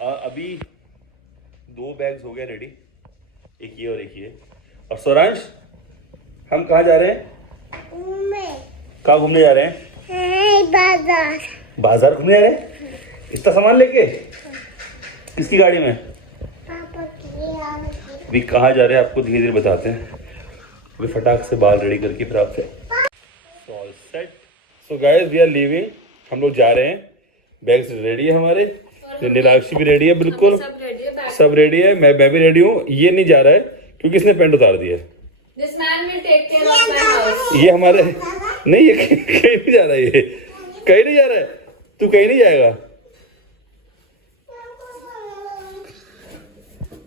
अभी 2 बैग्स हो गए रेडी, एक ये और एक ये। और स्वरांश, हम कहाँ जा रहे हैं? कहाँ घूमने जा रहे हैं? बाजार। बाजार घूमने जा रहे हैं? इतना सामान लेके? किसकी गाड़ी में? पापा की। अभी कहाँ जा रहे हैं आपको धीरे धीरे बताते हैं। अभी फटाक से बाल रेडी करके फिर आपसे all set. So guys we are leaving, हम लोग जा रहे हैं। बैग्स रेडी है हमारे, नीलाक्षी भी रेडी है, बिल्कुल सब रेडी है। मैं भी रेडी हूँ। ये नहीं जा रहा है क्योंकि इसने पैंट उतार दिया है। This man will take care of my house. ये हमारे नहीं, ये कहीं नहीं जा रहा है, ये कहीं नहीं जा रहा है। तू कहीं नहीं जाएगा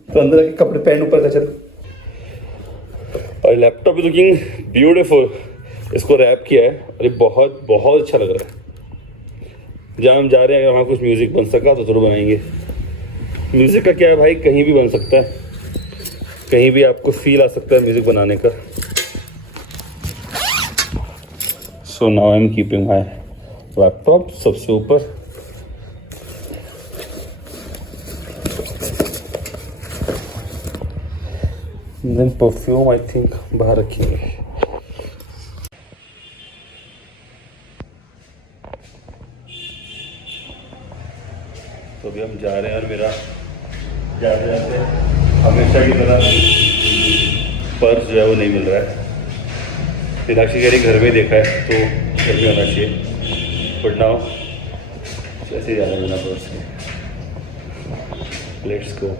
तो अंदर आके कपड़े पहन ऊपर का चल। और लैपटॉप इज लुकिंग ब्यूटीफुल, इसको रैप किया है और ये बहुत बहुत अच्छा लग रहा है। जहाँ हम जा रहे हैं, अगर वहाँ कुछ म्यूजिक बन सका तो जरूर बनाएंगे। म्यूजिक का क्या है भाई, कहीं भी बन सकता है, कहीं भी आपको फील आ सकता है म्यूजिक बनाने का। So now I am keeping my laptop सबसे ऊपर। देन परफ्यूम आई थिंक बाहर रखेंगे। तो अभी हम जा रहे हैं और मेरा जाते जाते हमेशा की तरह पर्स जो है वो नहीं मिल रहा है। मीनाक्षी कह रही घर में देखा है तो घर में होना चाहिए, बट नाउ ऐसे ही जा रहा है बिना पर्स के। Let's go.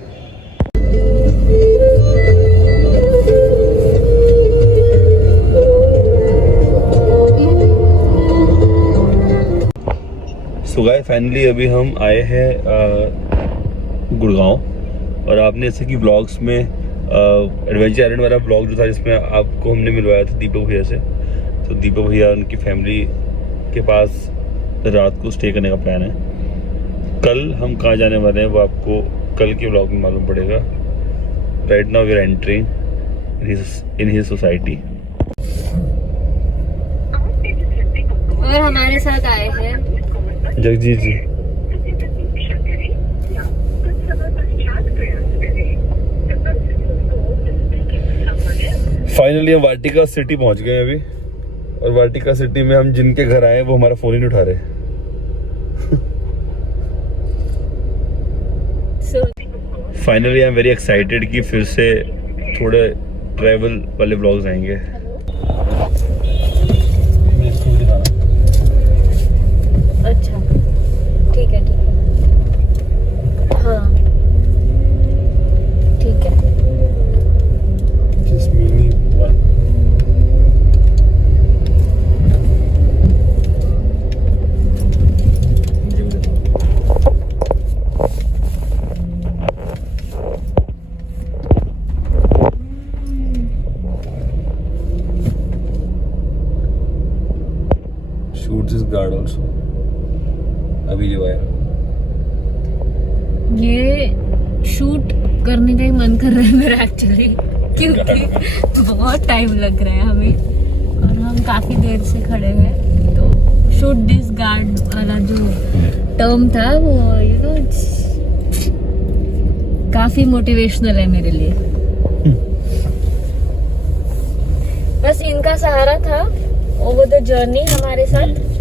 So guys finally अभी हम आए हैं गुड़गांव। और आपने जैसे कि व्लॉग्स में एडवेंचर आइलैंड वाला व्लॉग जो था जिसमें आपको हमने मिलवाया था दीपक भैया से, तो दीपक भैया उनकी फैमिली के पास रात को स्टे करने का प्लान है। कल हम कहाँ जाने वाले हैं वो आपको कल के व्लॉग में मालूम पड़ेगा। Right now we are entering in his society. और हमारे साथ आए हैं जगजीत जी। फाइनली हम वाटिका सिटी पहुंच गए अभी। और वाटिका सिटी में हम जिनके घर आए वो हमारा फोन ही नहीं उठा रहे। Finally I am very excited कि फिर से थोड़े ट्रैवल वाले व्लॉग्स आएंगे। अच्छा ठीक है हाँ ठीक है। Shoot this guard also. अभी जो आया ये शूट करने का ही मन कर रहा है मेरा एक्चुअली, क्योंकि बहुत टाइम लग रहा है हमें और हम काफी देर से खड़े हैं। तो शूट दिस गार्ड वाला जो टर्म था वो काफी मोटिवेशनल है मेरे लिए। बस इनका सहारा था ओवर द जर्नी हमारे साथ।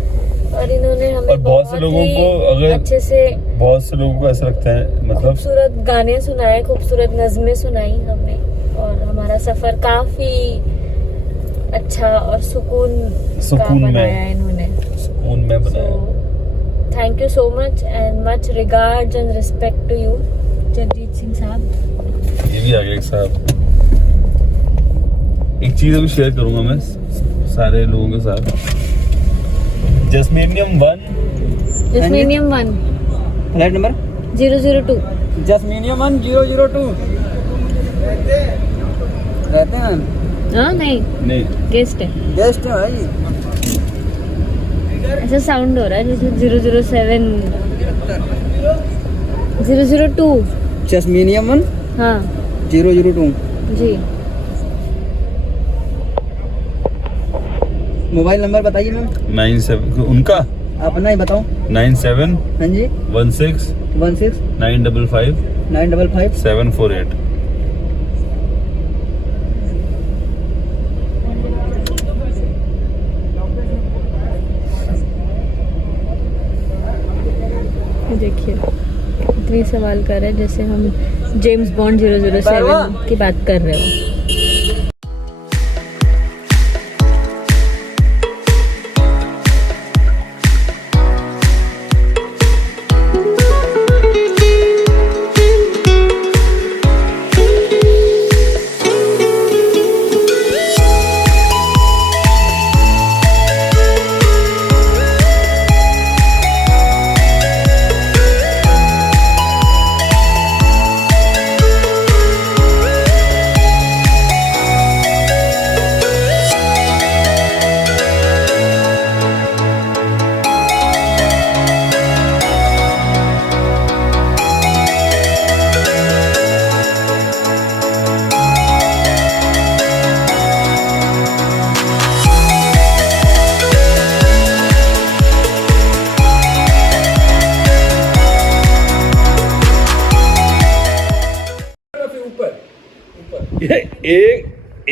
और इन्होंने हमें बहुत से लोगों को अगर अच्छे से, बहुत से लोगों को ऐसा लगता है मतलब खूबसूरत गाने सुनाए, खूबसूरत नज़में सुनाई हमने। और हमारा सफर काफी अच्छा और सुकून का बनाया इन्होंने। सुकून में बनाया। Thank you so much and much regards and respect to you Jagjit Singh sahab. ये भी आ गया एक साहब। एक चीज अभी शेयर करूंगा मैं सारे लोगों के साथ। जस्मीनियम 1 फ्लैट नंबर 002 जस्मीनियम 1002 रहते हैं। हाँ नहीं गेस्ट है, गेस्ट है भाई। ऐसा साउंड हो रहा है जैसे 007 002। जस्मीनियम 1 हाँ 002 जी। मोबाइल नंबर बताइए मैम। 97 उनका अपना ही बताओ। 97 हाँ जी 16 16 955 955 748. देखिए इतनी सवाल कर रहे हैं जैसे हम जेम्स बॉन्ड 007 की बात कर रहे हो।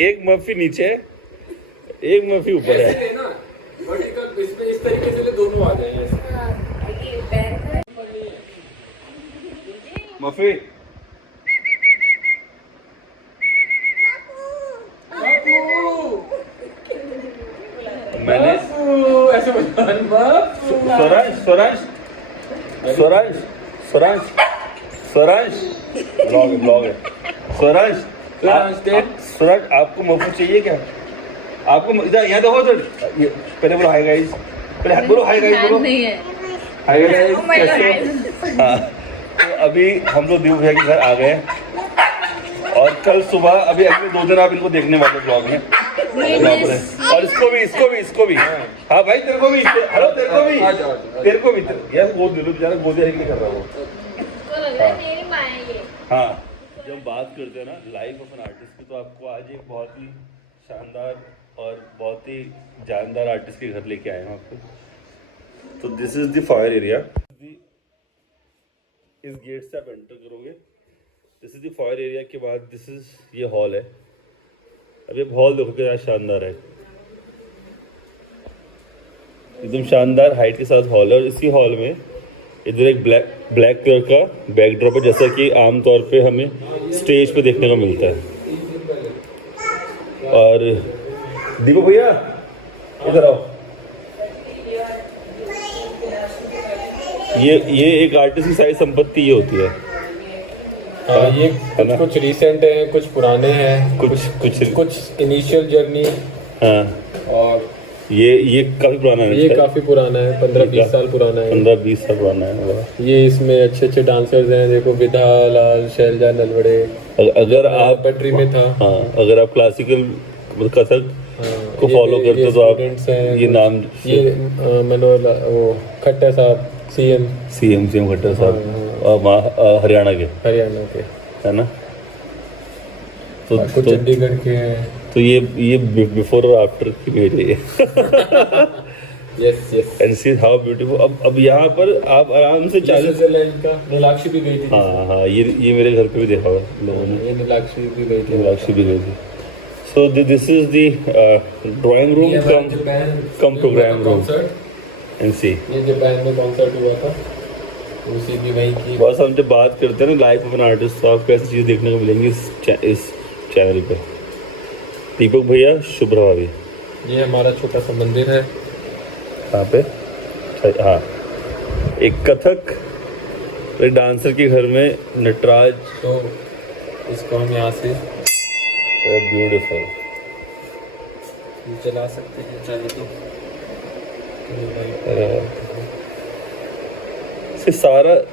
एक मर्फी नीचे है, एक मर्फी ऊपर है। इस तरीके से दोनों आ जाएंगे। मर्फी मैंने ऐसे स्वरांश ब्लॉग है। स्वरांश आपको मर्फी चाहिए क्या? आपको इधर यहाँ देखो तो पहले बोलो हाय गाइस, पहले बोलो हाय गाइस, बोलो नहीं है हाय गाइस, कैसे हो? हाँ, तो अभी हम लोग दीपक भैया के घर आ गए और कल सुबह अभी अगले 2 दिन आप इनको देखने वाले ब्लॉग में। और इसको भी हाँ भाई तेरे को भी, हेलो तेरे को भी यार गोद ले लो, बेचारा गोद नहीं कर रहा वो। हाँ, जब हम बात करते हैं ना लाइफ ऑफ एन आर्टिस्ट की, तो आपको आज एक बहुत ही शानदार और बहुत ही जानदार आर्टिस्ट के घर लेके आए हैं आपको। तो this is the fire area. इस गेट से आप एंटर करोगे, this is the fire area के बाद दिस इज ये हॉल है। अब ये हॉल देखो क्या शानदार है, एकदम शानदार हाइट के साथ हॉल है। और इसी हॉल में इधर एक ब्लैक कलर का बैकड्रॉप है, जैसा कि आमतौर पे हमें स्टेज पे देखने को मिलता है। और दीपक भैया इधर आओ, ये एक आर्टिस्ट की सारी संपत्ति ये होती है। हाँ, ये है ना? कुछ रिसेंट है, कुछ पुराने हैं, कुछ इनिशियल जर्नी। हाँ, और ये काफी पुराना है। ये काफी पुराना है, 15-20 साल पुराना है। 15-20 साल पुराना है। वाह। ये इसमें अच्छे डांसर्स हैं, देखो विधा लाल, शैलजा नलवड़े। अगर आप बैटरी में था। हाँ, अगर आप क्लासिकल कथक को फॉलो करते हो तो आप ये नाम ये मनोहर वो खट्टर साहब, सीएम खट्टर साहब हरियाणा के है ना। तो कुछ चंडीगढ़ के हैं। तो ये बिफोर और आफ्टर की इमेज है। Yes and see how beautiful. अब यहाँ पर आप आराम से स्विट्जरलैंड का नीलाक्षी भी गई थी। हाँ, ये मेरे घर पे भी देखा लोगों ने। ये नीलाक्षी भी गई थी। So this is the drawing room come program room. And see. ये जापान में कॉन्सर्ट हुआ था, उसी भी वहीं की। बस हम जब बात करते हैं ना लाइफ ऑफ एन आर्टिस्ट, तो आपको ऐसी चीज़ें देखने को मिलेंगी इस चैनल पे। दीपक भैया, शुभ्रा भाभी। ये हमारा छोटा सा मंदिर है। कहाँ पे? हाँ, एक कथक एक डांसर के घर में नटराज। तो इसको हम यहाँ से ब्यूटीफुल चला सकते हैं चाहे तो।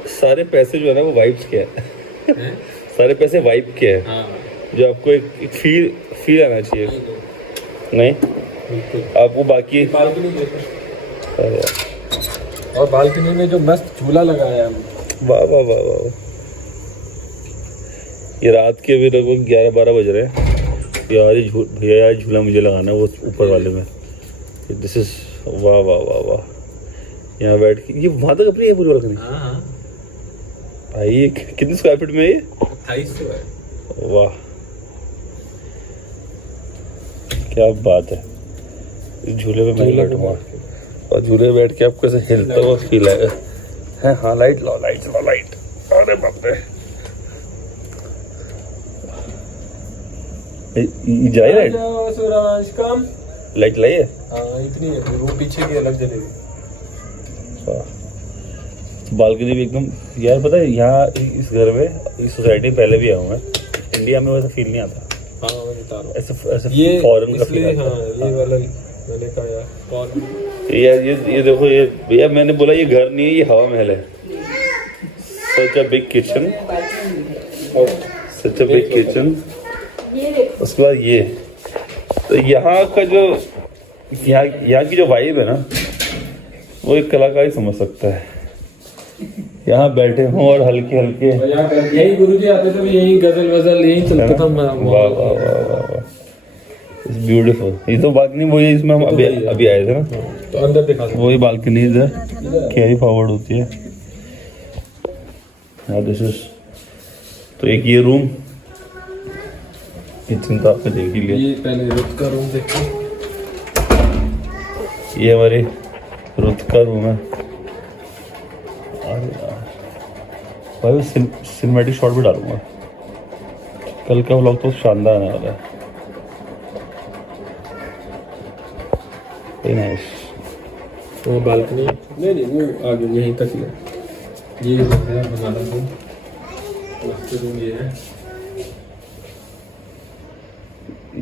सारे पैसे जो है ना वो वाइब्स के हैं। सारे पैसे वाइब के हैं। हाँ, जो आपको एक फील आना चाहिए। नहीं आपको बाकी बालकनी देखो, और बालकनी में जो मस्त झूला लगाया है। वाह वाह वाह वाह। ये रात के भी लगभग 11-12 बज रहे हैं यार। ये भैया यार झूला मुझे लगाना है वो ऊपर वाले में। दिस इज वाह वाह वाह वाह। यहाँ बैठ के ये वहाँ तक अपनी है पूरी बालकनी। भाई ये कितने स्क्वायर फीट में है ये? 2800 है। वाह क्या बात है। इस झूले पे मैं बैठूंगा और झूले पे बैठ के आपको ऐसे हिलता हुआ फील आएगा है। हाँ लाइट लाओ, लाइट लाओ, लाइट। अरे बाप रे, जलाई लाइट, सूरज कम। लाइट लाई है। हाँ इतनी है, वो पीछे की अलग जलेगी। बालकनी भी एकदम यार, पता है यहाँ इस घर में, इस सोसाइटी में पहले भी आया हूँ मैं। इंडिया में वैसा फील नहीं आता। हाँ मैं बता रहा हूँ। ऐसे ये फॉरेन का फील इसलिए आता हाँ है। ये वाला मैंने कहा यार कौन। ये देखो, ये भैया मैंने बोला ये घर नहीं है, ये हवा महल है। Such a big kitchen, such a big kitchen. उसके बाद ये तो यहाँ का जो यहाँ की जो वाइब है ना, वो एक कलाकार ही समझ सकता है। यहाँ बैठे हों और हल्के हल्के, यही गुरुजी आते थे, यही गजल वजल यही चलता था। वाह वाह वाह वाह वाह, इट्स ब्यूटीफुल। ये तो बालकनी वही है जिसमें हम अभी आए थे ना, तो अंदर दिखा सकते। वही बालकनी है, कैरी फॉरवर्ड होती है। हाँ दिस इज, तो एक ये रूम, किचन तो आपने देख ही लिया। ये पहले रुक का रूम देखो, ये हमारी रुत का रूम है। अरे यार भाई सिनेमैटिक शॉट भी डालूंगा, कल का व्लॉग तो शानदार आने वाला है। नाइस। वो बालकनी नहीं वो आगे यहीं तक ही है। ये बना रहा हूँ रूम, ये है।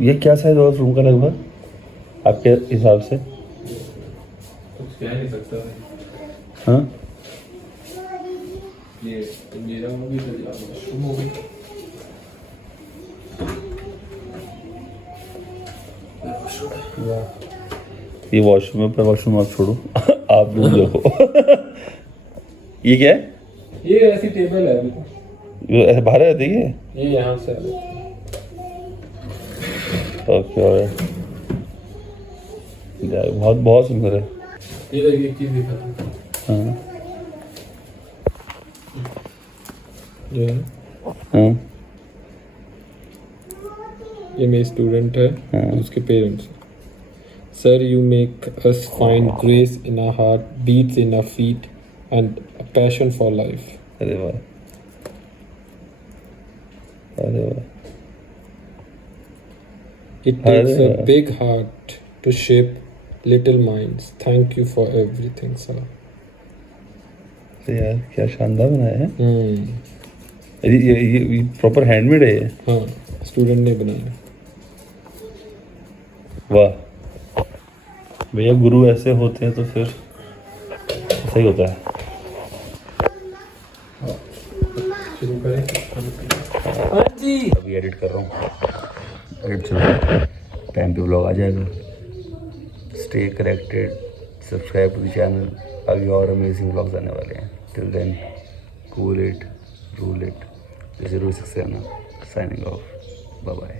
ये क्या साइज होगा रूम का लगभग आपके हिसाब से? कुछ कह नहीं सकता भाई। हाँ ये तो मेरा होगी तो वॉशरूम होगी। ये वॉशरूम है, पर वॉशरूम आप छोड़ो आप रूम देखो। ये क्या है? ये ऐसी टेबल है अभी। ये ऐसे बाहर रहती है? ये यहाँ से ओके यार, बहुत बहुत सुंदर है। ये देखिए एक चीज दिखाता हूँ। हाँ ये है, हाँ ये मेरे स्टूडेंट है, हाँ। उसके parents. Sir you make us find grace in our heart, beats in our feet and a passion for life. अरे वाह, अरे वाह। It takes a अरे big heart to shape little minds. Thank you for everything, sir. तो यार क्या शानदार बनाया है। ये प्रॉपर हैंडमेड है ये। हाँ स्टूडेंट ने बनाया। वाह भैया, गुरु ऐसे होते हैं तो फिर ऐसा ही होता है। शुरू करें? हाँ जी। अभी एडिट कर रहा हूँ, एडिट चल रहा है, टाइम पे व्लॉग आ जाएगा। Stay connected, subscribe to the channel, अभी और अमेजिंग व्लॉग्स आने वाले हैं। Till then cool it, rule it, 06 signing off, bye bye.